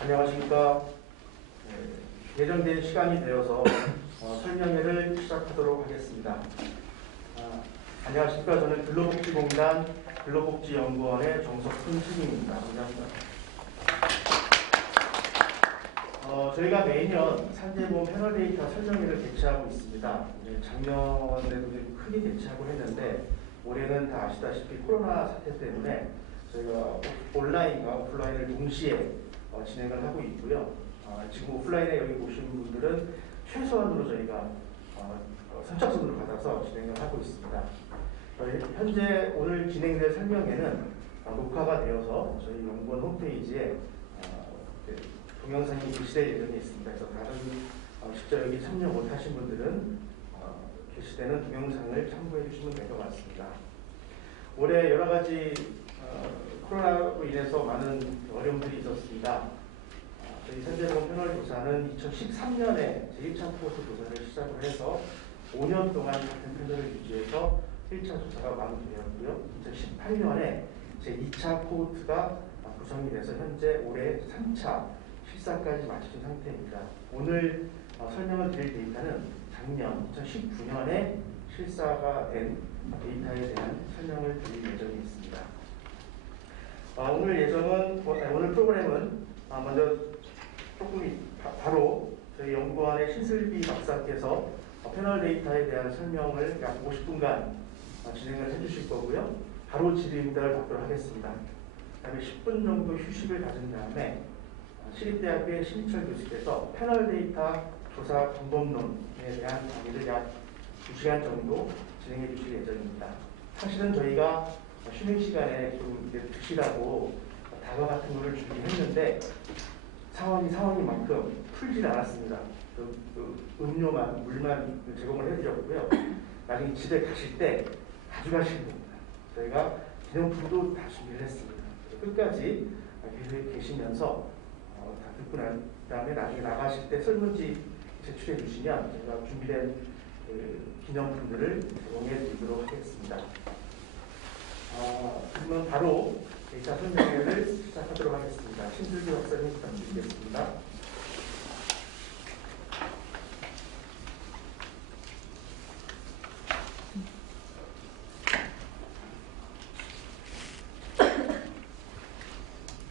안녕하십니까. 예정된 시간이 되어서 설명회를 시작하도록 하겠습니다. 안녕하십니까. 저는 근로복지공단 근로복지연구원의 정석훈 팀입니다. 감사합니다. 저희가 매년 산재보험 패널 데이터 설명회를 개최하고 있습니다. 작년에도 크게 개최하고 했는데 올해는 다 아시다시피 코로나 사태 때문에 저희가 온라인과 오프라인을 동시에 진행을 하고 있고요. 지금 오프라인에 여기 오신 분들은 최소한으로 저희가 선착순으로 받아서 진행을 하고 있습니다. 현재 오늘 진행될 설명회는 녹화가 되어서 저희 연구원 홈페이지에 동영상이 게시될 예정에 있습니다. 그래서 다른 직접 여기 참여 못하신 분들은 게시되는 동영상을 참고해 주시면 될 것 같습니다. 올해 여러 가지 코로나로 인해서 많은 어려움들이 있었습니다. 저희 산재보험 패널 조사는 2013년에 제1차 코호트 조사를 시작을 해서 5년 동안 같은 패널을 유지해서 1차 조사가 마무리되었고요. 2018년에 제2차 코호트가 구성이 돼서 현재 올해 3차 실사까지 마친 상태입니다. 오늘 설명을 드릴 데이터는 작년 2019년에 실사가 된 데이터에 대한 설명을 드릴 예정이 있습니다. 오늘 프로그램은 먼저 조금 바로 저희 연구원의 신슬비 박사께서 패널 데이터에 대한 설명을 약 50분간 진행을 해주실 거고요. 바로 질의응답을 받도록 하겠습니다. 그다음에 10분 정도 휴식을 가진 다음에 시립대학교의 신희철 교수께서 패널 데이터 조사 방법론에 대한 강의를 약 2시간 정도 진행해 주실 예정입니다. 사실은 저희가 쉬는 시간에 좀 드시라고 다과 같은 거를 준비했는데 상황이만큼 풀질 않았습니다. 음료만, 물만 제공을 해드렸고요. 나중에 집에 가실 때 가져가시는 겁니다. 저희가 기념품도 다 준비를 했습니다. 끝까지 계시면서 다 듣고 난 다음에 나중에 나가실 때 설문지 제출해 주시면 저희가 준비된 기념품들을 제공해 드리도록 하겠습니다. 그러면 바로 데이터 설명회를 시작하도록 하겠습니다. 신슬기 박사님 부탁드리겠습니다.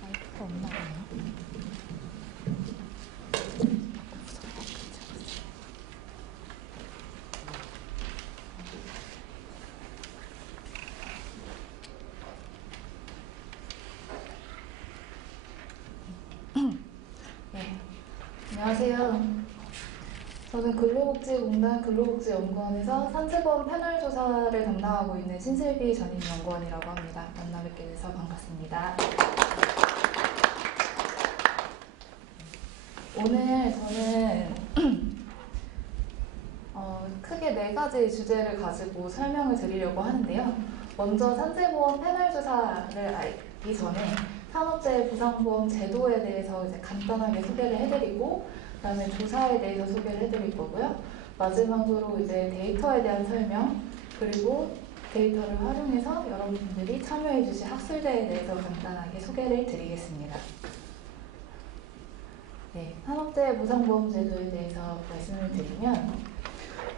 마이크가 없나 봐요. 안녕하세요. 저는 근로복지공단 근로복지연구원에서 산재보험 패널 조사를 담당하고 있는 신슬비 전임연구원이라고 합니다. 만나 뵙게 돼서 반갑습니다. 오늘 저는 크게 4가지 주제를 가지고 설명을 드리려고 하는데요. 먼저 산재보험 패널 조사를 알기 전에 산업재해 보상보험 제도에 대해서 이제 간단하게 소개를 해드리고, 그다음에 조사에 대해서 소개를 해드릴 거고요. 마지막으로 이제 데이터에 대한 설명, 그리고 데이터를 활용해서 여러분들이 참여해주실 학술대에 대해서 간단하게 소개를 드리겠습니다. 네, 산업재해 보상보험 제도에 대해서 말씀을 드리면,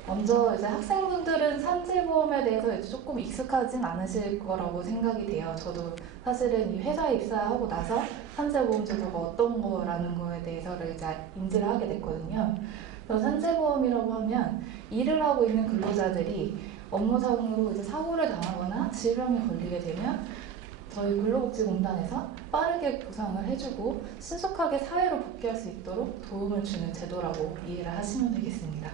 먼저 이제 학생분들은 산재보험에 대해서 이제 조금 익숙하진 않으실 거라고 생각이 돼요. 저도 사실은 이 회사에 입사하고 나서 산재보험 제도가 어떤 거라는 거에 대해서를 이제 인지를 하게 됐거든요. 그래서 산재보험이라고 하면 일을 하고 있는 근로자들이 업무상으로 이제 사고를 당하거나 질병에 걸리게 되면 저희 근로복지공단에서 빠르게 보상을 해주고 신속하게 사회로 복귀할 수 있도록 도움을 주는 제도라고 이해를 하시면 되겠습니다.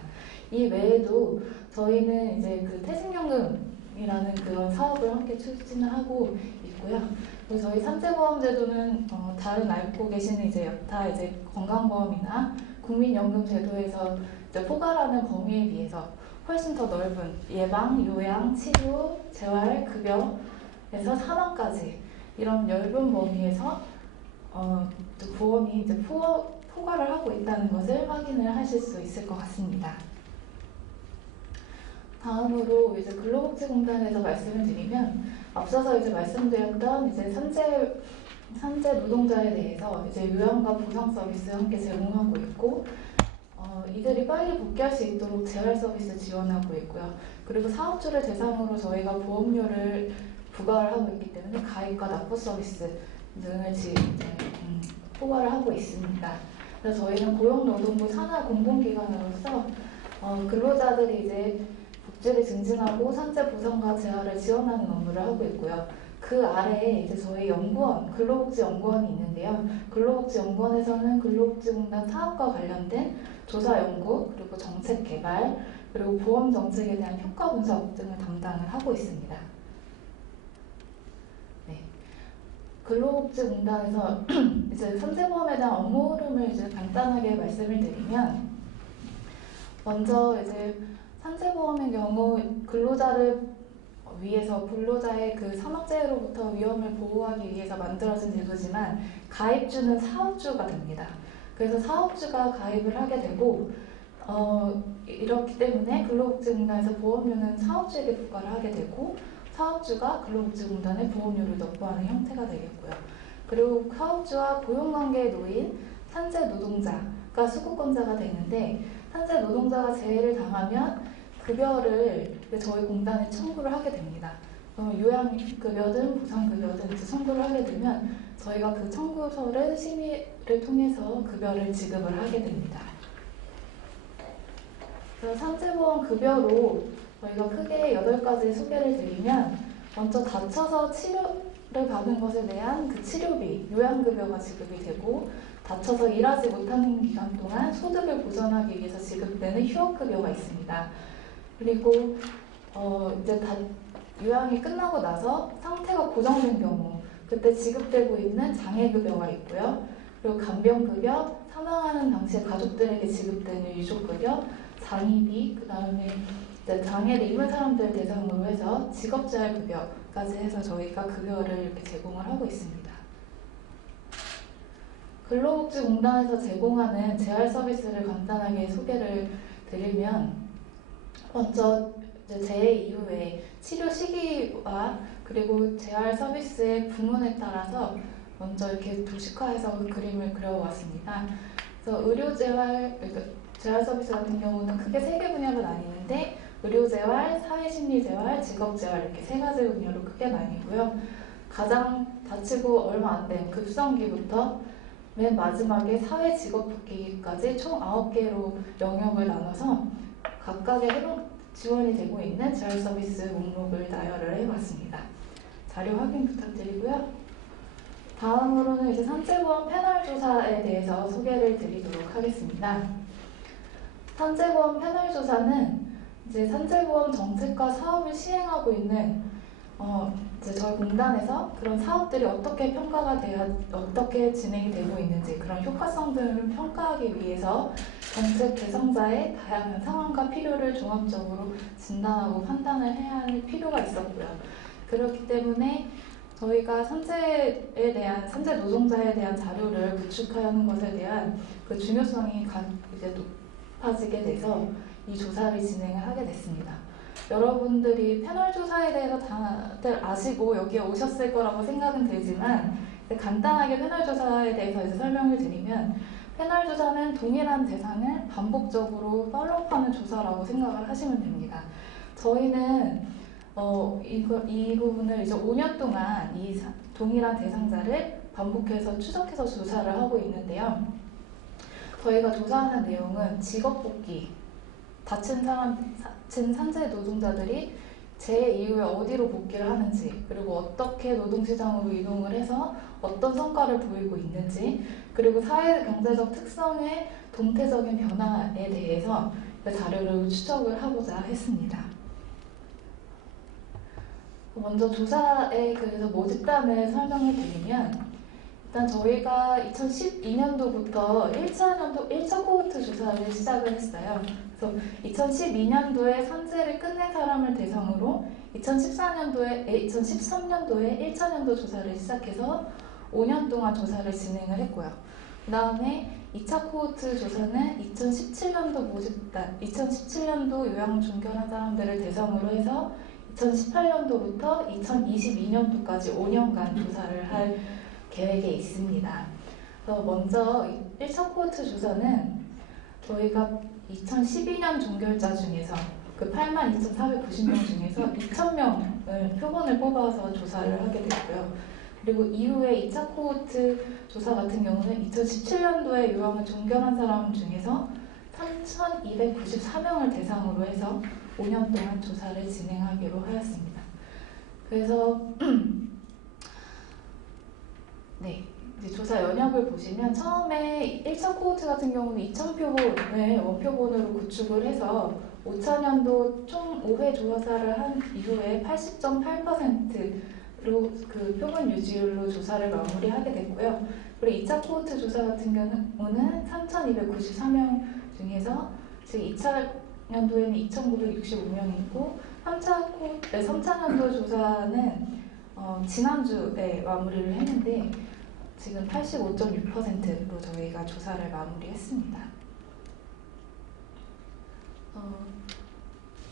이 외에도 저희는 이제 그 퇴직연금이라는 그런 사업을 함께 추진을 하고 있고요. 그리고 저희 산재보험 제도는 다른 알고 계시는 이제 여타 이제 건강보험이나 국민연금 제도에서 이제 포괄하는 범위에 비해서 훨씬 더 넓은 예방, 요양, 치료, 재활, 급여에서 산업까지 이런 넓은 범위에서 보험이 이제 포괄을 하고 있다는 것을 확인을 하실 수 있을 것 같습니다. 다음으로 이제 근로복지공단에서 말씀을 드리면, 앞서서 이제 말씀드렸던 이제 산재 산재 노동자에 대해서 이제 요양과 보상 서비스 함께 제공하고 있고, 이들이 빨리 복귀할 수 있도록 재활 서비스 지원하고 있고요. 그리고 사업주를 대상으로 저희가 보험료를 부과를 하고 있기 때문에 가입과 납부 서비스 등을 포괄을 하고 있습니다. 그래서 저희는 고용노동부 산하 공공기관으로서 근로자들이 이제 복지를 증진하고 산재 보상과 재활을 지원하는 업무를 하고 있고요. 그 아래에 이제 저희 연구원, 근로복지연구원이 있는데요. 근로복지연구원에서는 근로복지공단 사업과 관련된 조사 연구, 그리고 정책 개발, 그리고 보험 정책에 대한 효과 분석 등을 담당을 하고 있습니다. 네. 근로복지공단에서 이제 산재보험에 대한 업무 흐름을 이제 간단하게 말씀을 드리면, 먼저 이제 산재보험의 경우 근로자를 위해서 근로자의 그 사망재해로부터 위험을 보호하기 위해서 만들어진 제도지만 가입주는 사업주가 됩니다. 그래서 사업주가 가입을 하게 되고 이렇기 때문에 근로복지공단에서 보험료는 사업주에게 부과를 하게 되고 사업주가 근로복지공단에 보험료를 납부하는 형태가 되겠고요. 그리고 사업주와 고용관계에 놓인 산재 노동자가 수급권자가 되는데 산재 노동자가 재해를 당하면 급여를 저희 공단에 청구를 하게 됩니다. 요양급여든 보상급여든 이제 청구를 하게 되면 저희가 그 청구서를 심의를 통해서 급여를 지급을 하게 됩니다. 그래서 산재보험 급여로 저희가 크게 8가지 소개를 드리면, 먼저 다쳐서 치료를 받은 것에 대한 그 치료비, 요양급여가 지급이 되고, 다쳐서 일하지 못하는 기간 동안 소득을 보전하기 위해서 지급되는 휴업급여가 있습니다. 그리고 이제 요양이 끝나고 나서 상태가 고정된 경우 그때 지급되고 있는 장애급여가 있고요. 그리고 간병급여, 사망하는 당시에 가족들에게 지급되는 유족급여, 장의비, 그 다음에 장애를 입은 사람들 대상으로 해서 직업재활급여까지 해서 저희가 급여를 이렇게 제공을 하고 있습니다. 근로복지공단에서 제공하는 재활 서비스를 간단하게 소개를 드리면, 먼저 재해 이후에 치료 시기와 그리고 재활 서비스의 부문에 따라서 먼저 이렇게 도식화해서 그림을 그려왔습니다. 그래서 의료재활, 재활 서비스 같은 경우는 크게 3개 분야로 나뉘는데 의료재활, 사회심리재활, 직업재활 이렇게 3가지 분야로 크게 나뉘고요. 가장 다치고 얼마 안 된 급성기부터 맨 마지막에 사회직업복귀까지 총 9개로 영역을 나눠서 각각의 지원이 되고 있는 재활 서비스 목록을 나열을 해봤습니다. 자료 확인 부탁드리고요. 다음으로는 이제 산재보험 패널 조사에 대해서 소개를 드리도록 하겠습니다. 산재보험 패널 조사는 이제 산재보험 정책과 사업을 시행하고 있는 이제 저희 공단에서 그런 사업들이 어떻게 평가가 돼야 어떻게 진행이 되고 있는지 그런 효과성 등을 평가하기 위해서 정책 개선자의 다양한 상황과 필요를 종합적으로 진단하고 판단을 해야 할 필요가 있었고요. 그렇기 때문에 저희가 산재 노동자에 대한 자료를 구축하는 것에 대한 그 중요성이 이제 높아지게 돼서 이 조사를 진행을 하게 됐습니다. 여러분들이 패널 조사에 대해서 다들 아시고 여기에 오셨을 거라고 생각은 들지만 간단하게 패널 조사에 대해서 이제 설명을 드리면, 패널 조사는 동일한 대상을 반복적으로 팔로우하는 조사라고 생각을 하시면 됩니다. 저희는 이 부분을 이제 5년 동안 이 동일한 대상자를 반복해서 추적해서 조사를 하고 있는데요. 저희가 조사하는 내용은 직업복귀, 다친 산재 노동자들이 재해 이후에 어디로 복귀를 하는지, 그리고 어떻게 노동시장으로 이동을 해서 어떤 성과를 보이고 있는지, 그리고 사회 경제적 특성의 동태적인 변화에 대해서 자료를 추적을 하고자 했습니다. 먼저 조사의 그래서 모집단을 설명을 드리면, 일단 저희가 2012년도부터 1차 코호트 조사를 시작을 했어요. 그래서 2012년도에 산재를 끝낸 사람을 대상으로 2013년도에 1차년도 조사를 시작해서 5년 동안 조사를 진행을 했고요. 그 다음에 2차 코호트 조사는 2017년도 모집단, 2017년도 요양 종결한 사람들을 대상으로 해서 2018년도부터 2022년도까지 5년간 조사를 할 계획에 있습니다. 그래서 먼저 1차 코호트 조사는 저희가 2012년 종결자 중에서 그 82,490명 중에서 2,000명을 표본을 뽑아서 조사를 하게 됐고요. 그리고 이후에 2차 코호트 조사 같은 경우는 2017년도에 요양을 종결한 사람 중에서 3,294명을 대상으로 해서 5년 동안 조사를 진행하기로 하였습니다. 그래서 네, 이제 조사 연역을 보시면 처음에 1차 코호트 같은 경우는 2,000표본을 원표본으로 구축을 해서 5차년도 총 5회 조사를 한 이후에 80.8%로 그 표본 유지율로 조사를 마무리하게 됐고요. 그리고 2차 코호트 조사 같은 경우는 3,294명 중에서 지금 2차년도에는 2,965명이고 3차년도 조사는 지난주에 마무리를 했는데 지금 85.6%로 저희가 조사를 마무리했습니다.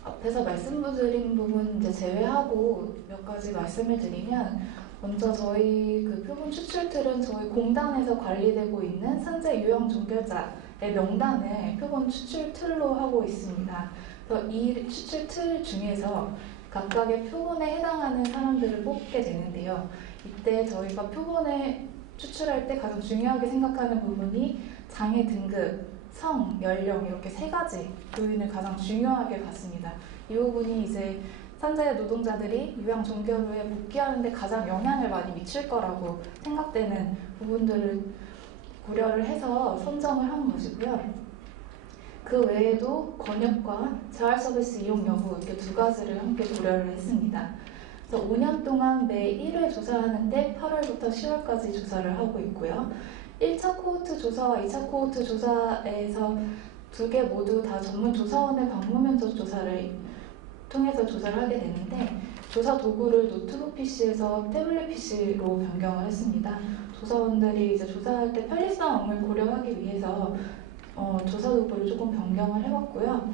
앞에서 말씀드린 부분 이제 제외하고 몇 가지 말씀을 드리면 먼저 저희 그 표본 추출 틀은 저희 공단에서 관리되고 있는 산재 유형 종결자의 명단을 표본 추출 틀로 하고 있습니다. 그래서 이 추출 틀 중에서 각각의 표본에 해당하는 사람들을 뽑게 되는데요. 이때 저희가 표본을 추출할 때 가장 중요하게 생각하는 부분이 장애 등급, 성, 연령 이렇게 세 가지 요인을 가장 중요하게 봤습니다. 이 부분이 이제 산재 노동자들이 요양 종결 후에 복귀하는 데 가장 영향을 많이 미칠 거라고 생각되는 부분들을 고려를 해서 선정을 한 것이고요. 그 외에도 권역과 재활 서비스 이용 여부 이렇게 두 가지를 함께 고려를 했습니다. 그래서 5년 동안 매 1회 조사하는데 8월부터 10월까지 조사를 하고 있고요. 1차 코호트 조사와 2차 코호트 조사에서 두 개 모두 다 전문 조사원의 방문 면접 조사를 통해서 조사를 하게 되는데 조사 도구를 노트북 PC에서 태블릿 PC로 변경을 했습니다. 조사원들이 이제 조사할 때 편리성을 고려하기 위해서 조사 도구를 조금 변경을 해봤고요.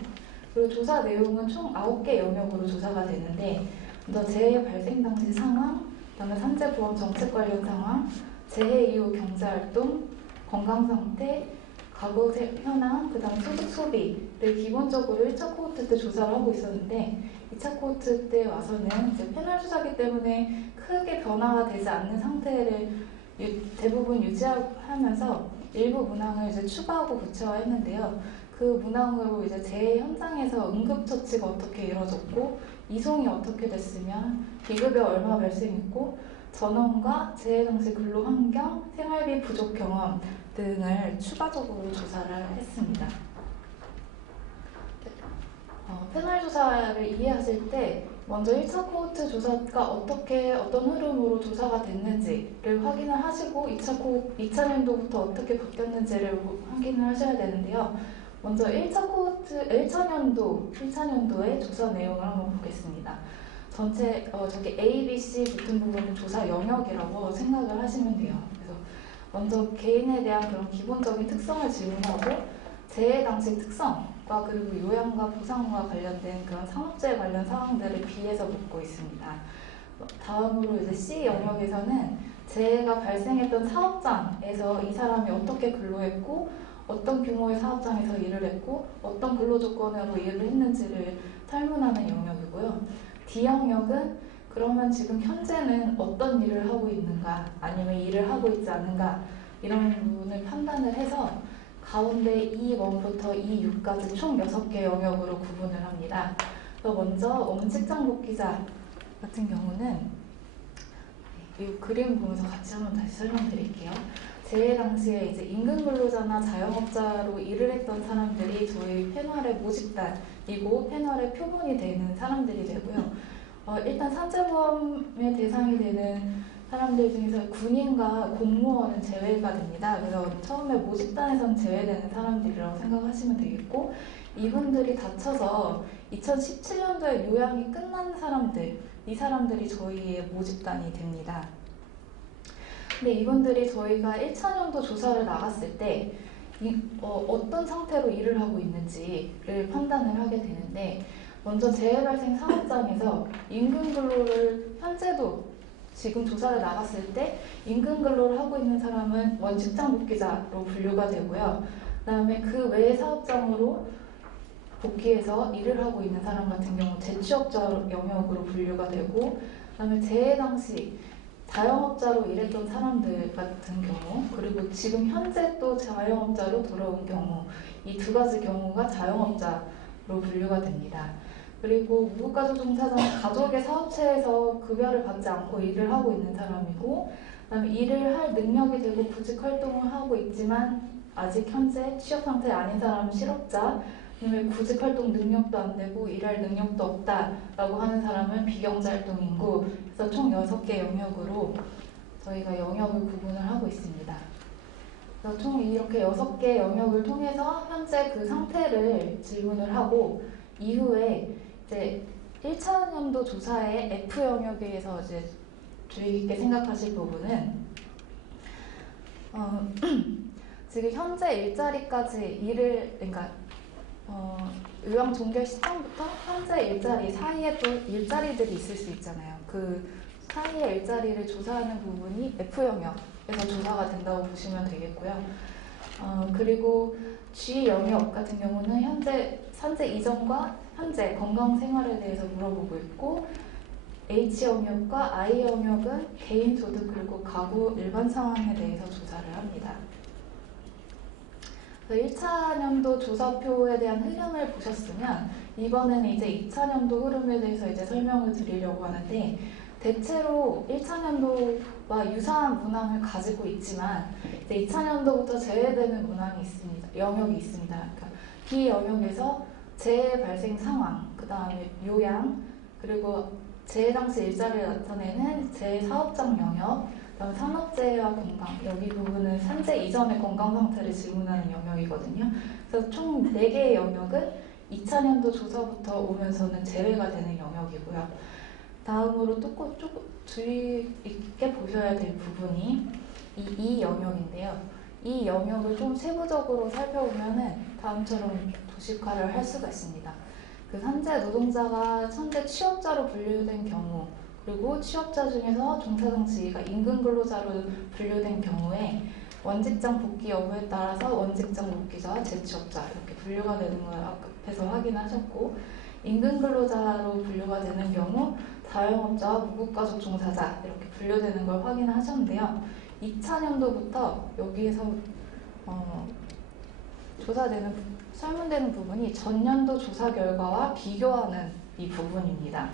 그리고 조사 내용은 총 9개 영역으로 조사가 되는데 먼저 재해 발생 당시 상황, 그다음에 산재보험 정책 관련 상황, 재해 이후 경제활동, 건강 상태, 과거 현황, 그다음에 소득 소비를 기본적으로 1차 코호트 때 조사를 하고 있었는데 2차 코호트 때 와서는 이제 패널 조사기 때문에 크게 변화가 되지 않는 상태를 대부분 유지하면서 일부 문항을 이제 추가하고 구체화했는데요. 그 문항으로 이제 재해 현장에서 응급처치가 어떻게 이루어졌고 이송이 어떻게 됐으면 비급여 얼마 발생했고 전원과 재해 당시 근로 환경, 생활비 부족 경험 등을 추가적으로 조사를 했습니다. 패널 조사를 이해하실 때 먼저 1차 코호트 조사가 어떤 흐름으로 조사가 됐는지를 확인을 하시고 2차년도부터 어떻게 바뀌었는지를 확인을 하셔야 되는데요. 먼저 1차년도의 조사 내용을 한번 보겠습니다. 전체 저기 A, B, C 붙은 부분은 조사 영역이라고 생각을 하시면 돼요. 그래서 먼저 개인에 대한 그런 기본적인 특성을 질문하고 재해 당시 특성과 그리고 요양과 보상과 관련된 그런 산업재해 관련 사항들을 비해서 묻고 있습니다. 다음으로 이제 C 영역에서는 재해가 발생했던 사업장에서 이 사람이 어떻게 근로했고 어떤 규모의 사업장에서 일을 했고 어떤 근로 조건으로 일을 했는지를 설문하는 영역이고요. D 영역은 그러면 지금 현재는 어떤 일을 하고 있는가 아니면 일을 하고 있지 않은가 이런 부분을 판단을 해서 가운데 E1부터 E6까지 총 6개 영역으로 구분을 합니다. 그래서 먼저 원직장 복귀자 같은 경우는 이 그림 보면서 같이 한번 다시 설명드릴게요. 재해 당시에 이제 임금 근로자나 자영업자로 일을 했던 사람들이 저희 패널의 모집단이고 패널의 표본이 되는 사람들이 되고요. 일단 산재보험의 대상이 되는 사람들 중에서 군인과 공무원은 제외가 됩니다. 그래서 처음에 모집단에선 제외되는 사람들이라고 생각하시면 되겠고 이분들이 다쳐서 2017년도에 요양이 끝난 사람들, 이 사람들이 저희의 모집단이 됩니다. 근데 이분들이 저희가 1차년도 조사를 나갔을 때 어떤 상태로 일을 하고 있는지를 판단을 하게 되는데 먼저 재해 발생 사업장에서 임금 근로를 현재도 지금 조사를 나갔을 때 임금 근로를 하고 있는 사람은 원직장 복귀자로 분류가 되고요. 그다음에 그 외의 사업장으로 복귀해서 일을 하고 있는 사람 같은 경우 재취업자 영역으로 분류가 되고, 그다음에 재해 당시 자영업자로 일했던 사람들 같은 경우, 그리고 지금 현재 또 자영업자로 돌아온 경우, 이 두 가지 경우가 자영업자로 분류가 됩니다. 그리고 무급가족종사자는 가족의 사업체에서 급여를 받지 않고 일을 하고 있는 사람이고, 그다음에 일을 할 능력이 되고 구직 활동을 하고 있지만 아직 현재 취업 상태 아닌 사람은 실업자, 그다음에 구직 활동 능력도 안 되고 일할 능력도 없다라고 하는 사람은 비경제 활동 인구. 그래서 총 6개 영역으로 저희가 영역을 구분을 하고 있습니다. 그래서 총 이렇게 6개 영역을 통해서 현재 그 상태를 질문을 하고, 이후에 이제 1차 연도 조사의 F 영역에 대해서 이제 주의 깊게 생각하실 부분은 지금 현재 일자리까지 일을, 그러니까 의왕 종결 시점부터 현재 일자리 사이에 또 일자리들이 있을 수 있잖아요. 그 사이의 일자리를 조사하는 부분이 F 영역에서 조사가 된다고 보시면 되겠고요. 그리고 G 영역 같은 경우는 현재 산재 이전과 현재 건강 생활에 대해서 물어보고 있고, H 영역과 I 영역은 개인 소득 그리고 가구 일반 상황에 대해서 조사를 합니다. 1차 년도 조사표에 대한 흐름을 보셨으면 이번에는 이제 2차 년도 흐름에 대해서 이제 설명을 드리려고 하는데, 대체로 1차 년도와 유사한 문항을 가지고 있지만 이제 2차 년도부터 제외되는 문항이 있습니다. 영역이 있습니다. 그러니까 B 영역에서 재해 발생 상황, 그 다음에 요양, 그리고 재해 당시 일자리를 나타내는 재해 사업장 영역, 그다음에 산업재해와 건강, 여기 부분은 산재 이전의 건강 상태를 질문하는 영역이거든요. 그래서 총 4개의 영역은 2차 년도 조사부터 오면서는 제외가 되는 영역이고요. 다음으로 조금 주의 있게 보셔야 될 부분이 이 영역인데요. 이 영역을 좀 세부적으로 살펴보면은 다음처럼 도식화를 할 수가 있습니다. 그 산재 노동자가 현재 취업자로 분류된 경우, 그리고 취업자 중에서 종사장 지위가 임금 근로자로 분류된 경우에 원직장 복귀 여부에 따라서 원직장 복귀자와 재취업자 이렇게 분류가 되는 걸 앞에서 확인하셨고, 임금 근로자로 분류가 되는 경우 자영업자와 무급가족 종사자 이렇게 분류되는 걸 확인하셨는데요. 2차 년도부터 여기에서 설문되는 부분이 전년도 조사 결과와 비교하는 이 부분입니다.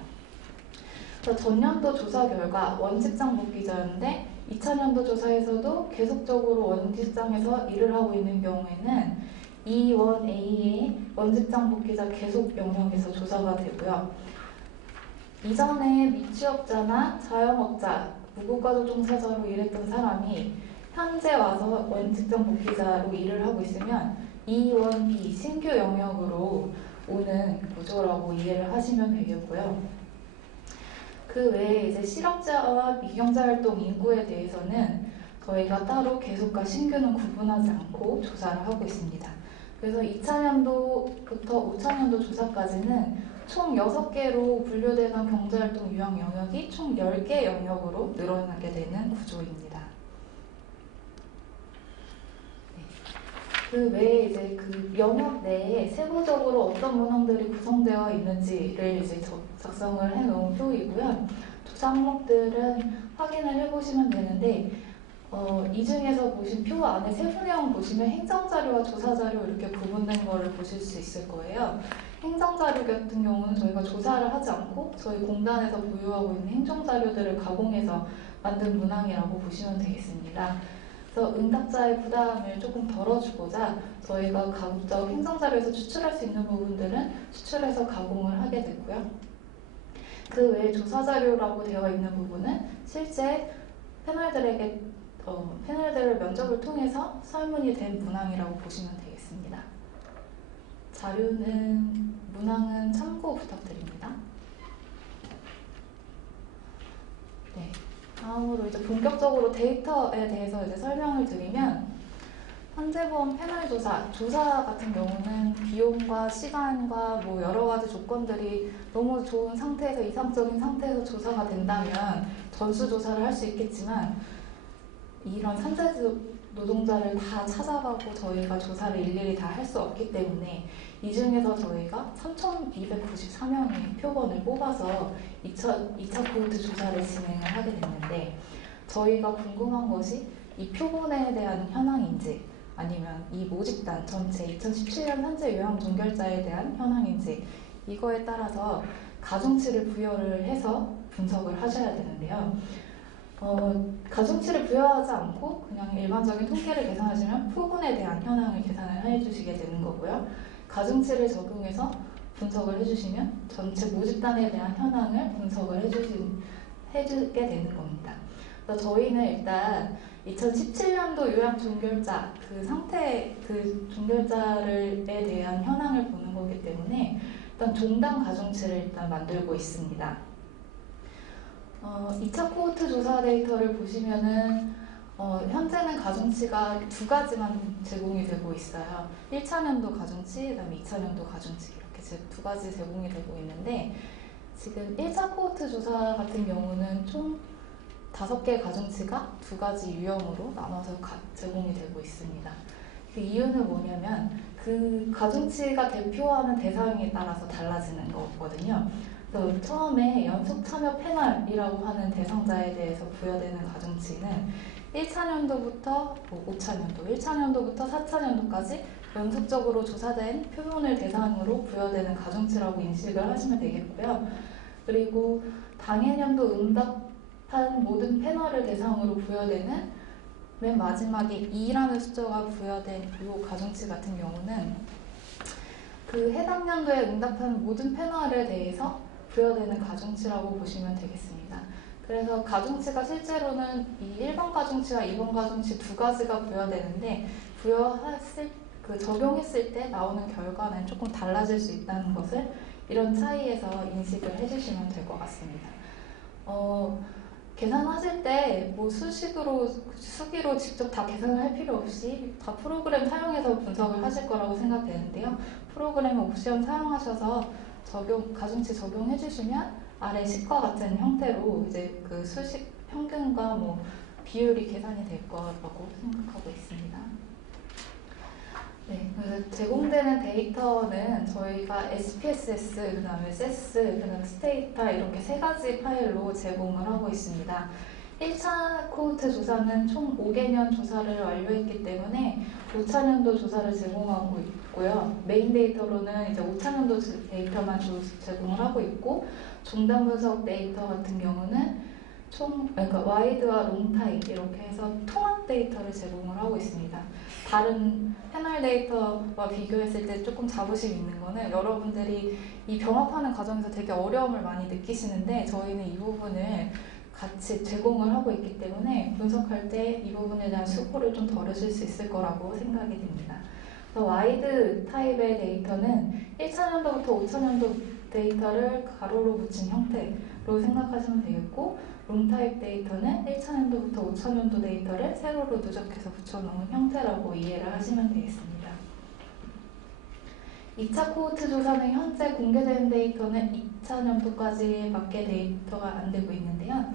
그래서 전년도 조사 결과 원직장 복귀자였는데 2차 년도 조사에서도 계속적으로 원직장에서 일을 하고 있는 경우에는 E1A의 원직장 복귀자 계속 영역에서 조사가 되고요. 이전에 미취업자나 자영업자, 무급가족 종사자로 일했던 사람이 현재 와서 원직장 복귀자로 일을 하고 있으면 E1B 신규 영역으로 오는 구조라고 이해를 하시면 되겠고요. 그 외에 이제 실업자와 미경자 활동 인구에 대해서는 저희가 따로 계속과 신규는 구분하지 않고 조사를 하고 있습니다. 그래서 2차 년도부터 5차 년도 조사까지는 총 6개로 분류되던 경제활동 유형 영역이 총 10개 영역으로 늘어나게 되는 구조입니다. 그 외에 이제 그 영역 내에 세부적으로 어떤 문항들이 구성되어 있는지를 이제 작성을 해놓은 표이고요. 조사 항목들은 확인을 해보시면 되는데, 이 중에서 보신 표 안에 세부 내용 보시면 행정자료와 조사자료 이렇게 구분된 거를 보실 수 있을 거예요. 행정자료 같은 경우는 저희가 조사를 하지 않고 저희 공단에서 보유하고 있는 행정자료들을 가공해서 만든 문항이라고 보시면 되겠습니다. 그래서 응답자의 부담을 조금 덜어주고자 저희가 가급적 행정자료에서 추출할 수 있는 부분들은 추출해서 가공을 하게 됐고요. 그 외에 조사자료라고 되어 있는 부분은 실제 패널들을 면접을 통해서 설문이 된 문항이라고 보시면 되겠습니다. 문항은 참고 부탁드립니다. 네. 다음으로 이제 본격적으로 데이터에 대해서 이제 설명을 드리면, 산재보험 패널 조사 같은 경우는 비용과 시간과 뭐 여러 가지 조건들이 너무 좋은 상태에서 이상적인 상태에서 조사가 된다면 전수조사를 할 수 있겠지만 이런 산재 노동자를 다 찾아가고 저희가 조사를 일일이 다 할 수 없기 때문에 이 중에서 저희가 3,294명의 표본을 뽑아서 2차 코호트 조사를 진행을 하게 됐는데 저희가 궁금한 것이 이 표본에 대한 현황인지 아니면 이 모집단 전체 2017년 산재 요양 종결자에 대한 현황인지 이거에 따라서 가중치를 부여를 해서 분석을 하셔야 되는데요. 가중치를 부여하지 않고 그냥 일반적인 통계를 계산하시면 표본에 대한 현황을 계산을 해주시게 되는 거고요. 가중치를 적용해서 분석을 해주시면 전체 모집단에 대한 현황을 분석을 해주게 되는 겁니다. 그래서 저희는 일단 2017년도 요양 종결자 그 상태 그 종결자에 대한 현황을 보는 거기 때문에 일단 종당 가중치를 일단 만들고 있습니다. 2차 코호트 조사 데이터를 보시면은 현재는 가중치가 두 가지만 제공이 되고 있어요. 1차년도 가중치, 그 다음에 2차년도 가중치 이렇게 두 가지 제공이 되고 있는데 지금 1차 코호트 조사 같은 경우는 총 5개의 가중치가 두 가지 유형으로 나눠서 제공이 되고 있습니다. 그 이유는 뭐냐면 그 가중치가 대표하는 대상에 따라서 달라지는 거거든요. 그래서 처음에 연속 참여 패널이라고 하는 대상자에 대해서 부여되는 가중치는 1차년도부터 5차년도, 1차년도부터 4차년도까지 연속적으로 조사된 표본을 대상으로 부여되는 가중치라고 인식을 하시면 되겠고요. 그리고 당해년도 응답한 모든 패널을 대상으로 부여되는 맨 마지막에 2라는 숫자가 부여된 이 가중치 같은 경우는 그 해당 년도에 응답한 모든 패널에 대해서 부여되는 가중치라고 보시면 되겠습니다. 그래서 가중치가 실제로는 이 1번 가중치와 2번 가중치 두 가지가 부여되는데 적용했을 때 나오는 결과는 조금 달라질 수 있다는 것을 이런 차이에서 인식을 해주시면 될 것 같습니다. 계산하실 때 뭐 수기로 직접 다 계산을 할 필요 없이 다 프로그램 사용해서 분석을 하실 거라고 생각되는데요. 프로그램 옵션 사용하셔서 가중치 적용해 주시면 아래 식과 같은 형태로 이제 그 수식 평균과 뭐 비율이 계산이 될 거라고 생각하고 있습니다. 네, 그래서 제공되는 데이터는 저희가 SPSS, 그 다음에 SES, 그 다음에 스테이타 이렇게 세 가지 파일로 제공을 하고 있습니다. 1차 코호트 조사는 총 5개년 조사를 완료했기 때문에 5차년도 조사를 제공하고 있고요. 메인 데이터로는 이제 5차년도 데이터만 제공을 하고 있고 종단 분석 데이터 같은 경우는 그러니까 와이드와 롱타임 이렇게 해서 통합 데이터를 제공을 하고 있습니다. 다른 패널 데이터와 비교했을 때 조금 자부심 있는 거는 여러분들이 이 병합하는 과정에서 되게 어려움을 많이 느끼시는데 저희는 이 부분을 같이 제공을 하고 있기 때문에 분석할 때 이 부분에 대한 수고를 좀 덜으실 수 있을 거라고 생각이 됩니다. 와이드 타입의 데이터는 1차년도부터 5차년도 데이터를 가로로 붙인 형태로 생각하시면 되겠고 롱타입 데이터는 1차년도부터 5차년도 데이터를 세로로 누적해서 붙여놓은 형태라고 이해를 하시면 되겠습니다. 2차 코호트 조사는 현재 공개된 데이터는 2차년도까지밖에 데이터가 안 되고 있는데요.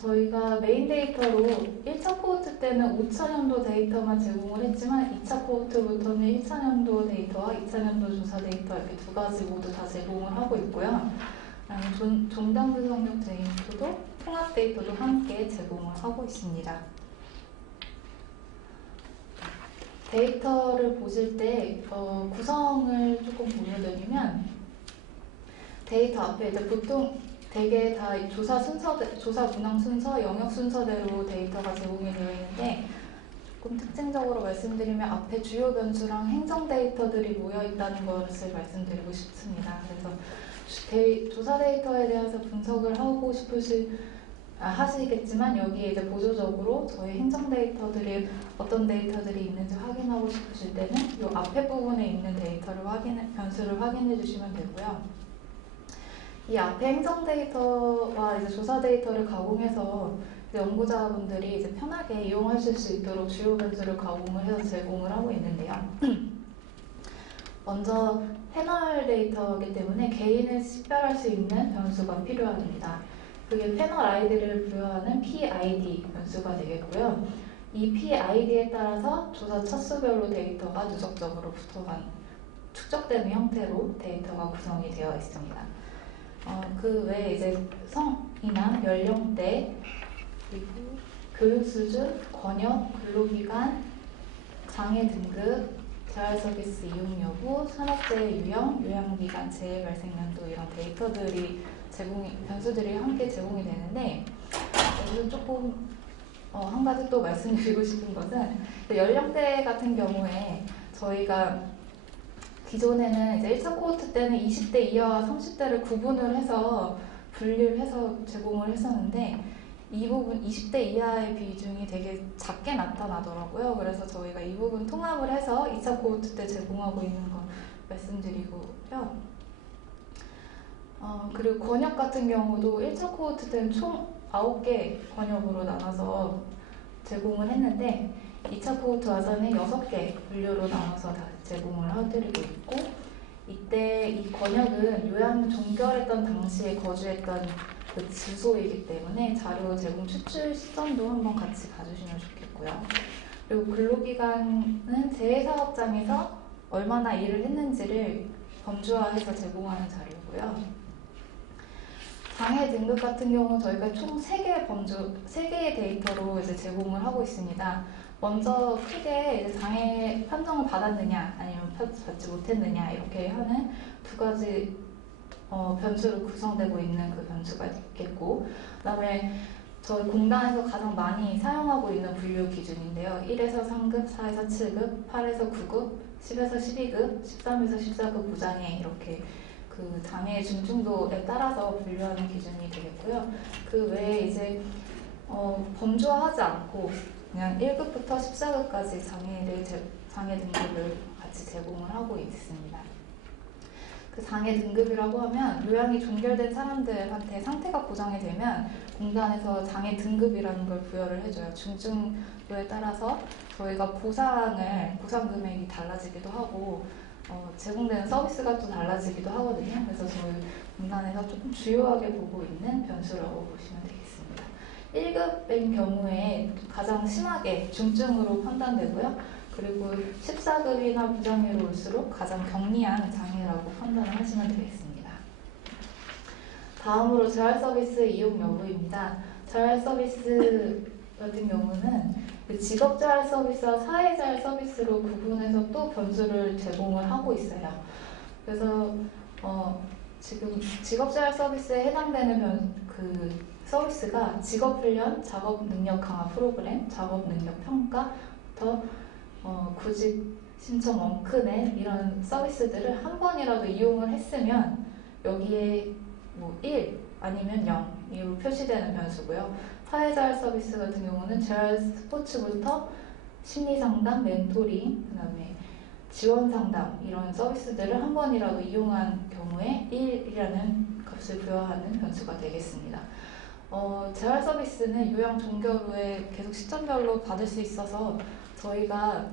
저희가 메인 데이터로 1차 코호트 때는 5차년도 데이터만 제공을 했지만 2차 코호트부터는 1차년도 데이터와 2차년도 조사 데이터 이렇게 두 가지 모두 다 제공을 하고 있고요. 종단 분석용 데이터도 통합 데이터도 함께 제공을 하고 있습니다. 데이터를 보실 때 구성을 조금 보여드리면 데이터 앞에 이제 보통 대개 다 조사 문항 순서, 영역 순서대로 데이터가 제공이 되어 있는데 조금 특징적으로 말씀드리면 앞에 주요 변수랑 행정 데이터들이 모여 있다는 것을 말씀드리고 싶습니다. 그래서 조사 데이터에 대해서 분석을 하고 하시겠지만 여기에 이제 보조적으로 저희 행정 데이터들이 어떤 데이터들이 있는지 확인하고 싶으실 때는 이 앞에 부분에 있는 데이터를 변수를 확인해 주시면 되고요. 이 앞에 행정 데이터와 이제 조사 데이터를 가공해서 연구자분들이 이제 편하게 이용하실 수 있도록 주요 변수를 가공을 해서 제공을 하고 있는데요. 먼저 패널 데이터이기 때문에 개인을 식별할 수 있는 변수가 필요합니다. 그게 패널 아이디를 부여하는 PID 변수가 되겠고요. 이 PID에 따라서 조사 차수별로 데이터가 누적적으로 축적되는 형태로 데이터가 구성이 되어 있습니다. 그 외에 이제 성이나 연령대, 그리고 교육 수준, 권역, 근로기간, 장애 등급, 재활 서비스 이용 여부, 산업재해 유형, 요양기간, 재해 발생 연도 이런 데이터들이 변수들이 함께 제공이 되는데 여기서 조금 한 가지 또 말씀드리고 싶은 것은 연령대 같은 경우에 저희가 기존에는 이제 1차 코호트 때는 20대 이하와 30대를 구분을 해서 분류를 해서 제공을 했었는데 이 부분 20대 이하의 비중이 되게 작게 나타나더라고요. 그래서 저희가 이 부분 통합을 해서 2차 코호트 때 제공하고 있는 거 말씀드리고요. 그리고 권역 같은 경우도 1차 코호트 때는 총 9개 권역으로 나눠서 제공을 했는데 2차 코호트 와서는 6개 분류로 나눠서 다 제공을 해드리고 있고 이때 이 권역은 요양 종결했던 당시에 거주했던 그 주소이기 때문에 자료 제공 추출 시점도 한번 같이 봐주시면 좋겠고요. 그리고 근로기간은 재해사업장에서 얼마나 일을 했는지를 범주화해서 제공하는 자료고요. 장애 등급 같은 경우는 저희가 총 3개의 데이터로 이제 제공을 하고 있습니다. 먼저 크게 이제 장애 판정을 받았느냐 아니면 받지 못했느냐 이렇게 하는 두 가지 변수로 구성되고 있는 그 변수가 있겠고, 그다음에 저희 공단에서 가장 많이 사용하고 있는 분류 기준인데요. 1에서 3급, 4에서 7급, 8에서 9급, 10에서 12급, 13에서 14급 무장애 이렇게 그 장애의 중증도에 따라서 분류하는 기준이 되겠고요. 그 외에 이제 범주화하지 않고 그냥 1급부터 14급까지 장애 등급을 같이 제공을 하고 있습니다. 그 장애 등급이라고 하면 요양이 종결된 사람들한테 상태가 보장이 되면 공단에서 장애 등급이라는 걸 부여를 해줘요. 중증도에 따라서 저희가 보상 금액이 달라지기도 하고 제공되는 서비스가 또 달라지기도 하거든요. 그래서 저희 공단에서 조금 주요하게 보고 있는 변수라고 보시면 되겠습니다. 1급인 경우에 가장 심하게 중증으로 판단되고요. 그리고 14급이나 무장애로 올수록 가장 경미한 장애라고 판단을 하시면 되겠습니다. 다음으로 재활 서비스 이용 여부입니다. 재활 서비스 같은 경우는 직업재활 서비스와 사회재활 서비스로 구분해서 또 변수를 제공을 하고 있어요. 그래서 지금 직업재활 서비스에 해당되는 그 서비스가 직업훈련, 작업능력 강화 프로그램, 작업능력 평가부터 구직 신청 원크넷 이런 서비스들을 한 번이라도 이용을 했으면 여기에 1 아니면 0으로 표시되는 변수고요. 사회재활 서비스 같은 경우는 재활 스포츠부터 심리상담, 멘토링, 그다음에 지원상담 이런 서비스들을 한 번이라도 이용한 경우에 1이라는 값을 부여하는 변수가 되겠습니다. 재활 서비스는 요양 종결 후에 계속 시점별로 받을 수 있어서 저희가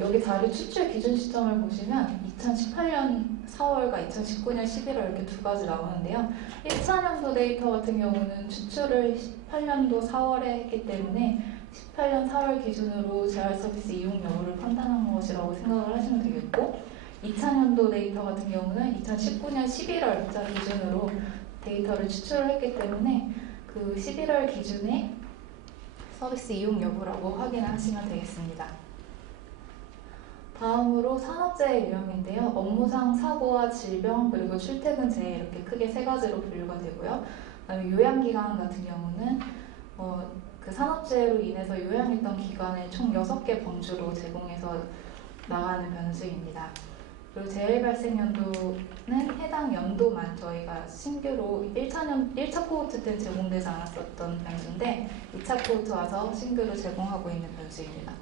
여기 자료 추출 기준 시점을 보시면 2018년 4월과 2019년 11월 이렇게 두 가지 나오는데요. 1차년도 데이터 같은 경우는 추출을 18년도 4월에 했기 때문에 18년 4월 기준으로 재활 서비스 이용 여부를 판단한 것이라고 생각을 하시면 되겠고 2차년도 데이터 같은 경우는 2019년 11월자 기준으로 데이터를 추출을 했기 때문에 그 11월 기준의 서비스 이용 여부라고 확인하시면 되겠습니다. 다음으로 산업재해 유형인데요. 업무상 사고와 질병 그리고 출퇴근 재해 이렇게 크게 세 가지로 분류가 되고요. 그다음에 요양기간 같은 경우는 그 산업재해로 인해서 요양했던 기간을 총 6개 범주로 제공해서 나가는 변수입니다. 그리고 재해 발생 연도는 해당 연도만 저희가 신규로 1차 코호트 때는 제공되지 않았었던 변수인데 2차 코호트 와서 신규로 제공하고 있는 변수입니다.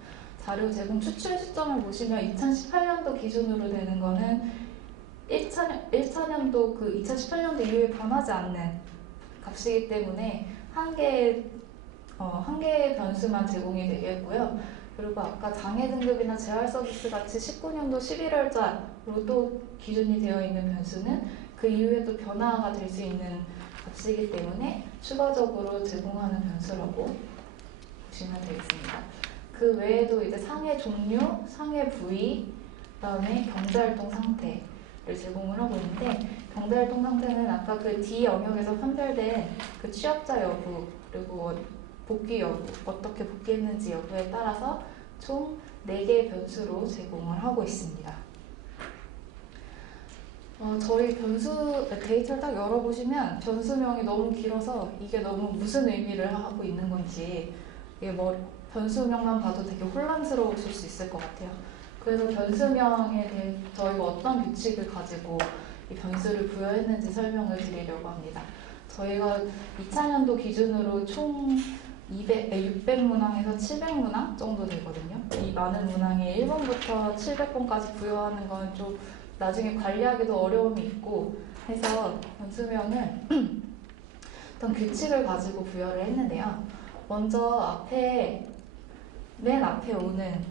자료 제공 추출 시점을 보시면 2018년도 기준으로 되는 거는 1차년도 그 2018년도 이후에 변하지 않는 값이기 때문에 한 개의 변수만 제공이 되겠고요. 그리고 아까 장애 등급이나 재활 서비스 같이 19년도 11월자로 또 기준이 되어 있는 변수는 그 이후에 또 변화가 될 수 있는 값이기 때문에 추가적으로 제공하는 변수라고 보시면 되겠습니다. 그 외에도 이제 상해 종류, 상해 부위, 그다음에 경제활동 상태를 제공을 하고 있는데, 경제활동 상태는 아까 그 D 영역에서 판별된 그 취업자 여부, 그리고 복귀 여부, 어떻게 복귀했는지 여부에 따라서 총 4개의 변수로 제공을 하고 있습니다. 저희 변수 데이터를 딱 열어보시면 변수명이 너무 길어서 이게 너무 무슨 의미를 하고 있는 건지, 이게 변수명만 봐도 되게 혼란스러우실 수 있을 것 같아요. 그래서 변수명에 대해 저희가 어떤 규칙을 가지고 이 변수를 부여했는지 설명을 드리려고 합니다. 저희가 2000년도 기준으로 총 600문항에서 700문항 정도 되거든요. 이 많은 문항에 1번부터 700번까지 부여하는 건 좀 나중에 관리하기도 어려움이 있고 해서 변수명을 어떤 규칙을 가지고 부여를 했는데요. 먼저 맨 앞에 오는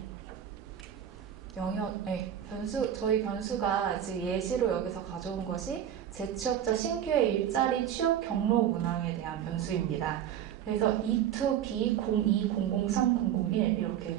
저희 변수가 지금 예시로 여기서 가져온 것이 재취업자 신규의 일자리 취업 경로 문항에 대한 변수입니다. 그래서 E2B 02003001 이렇게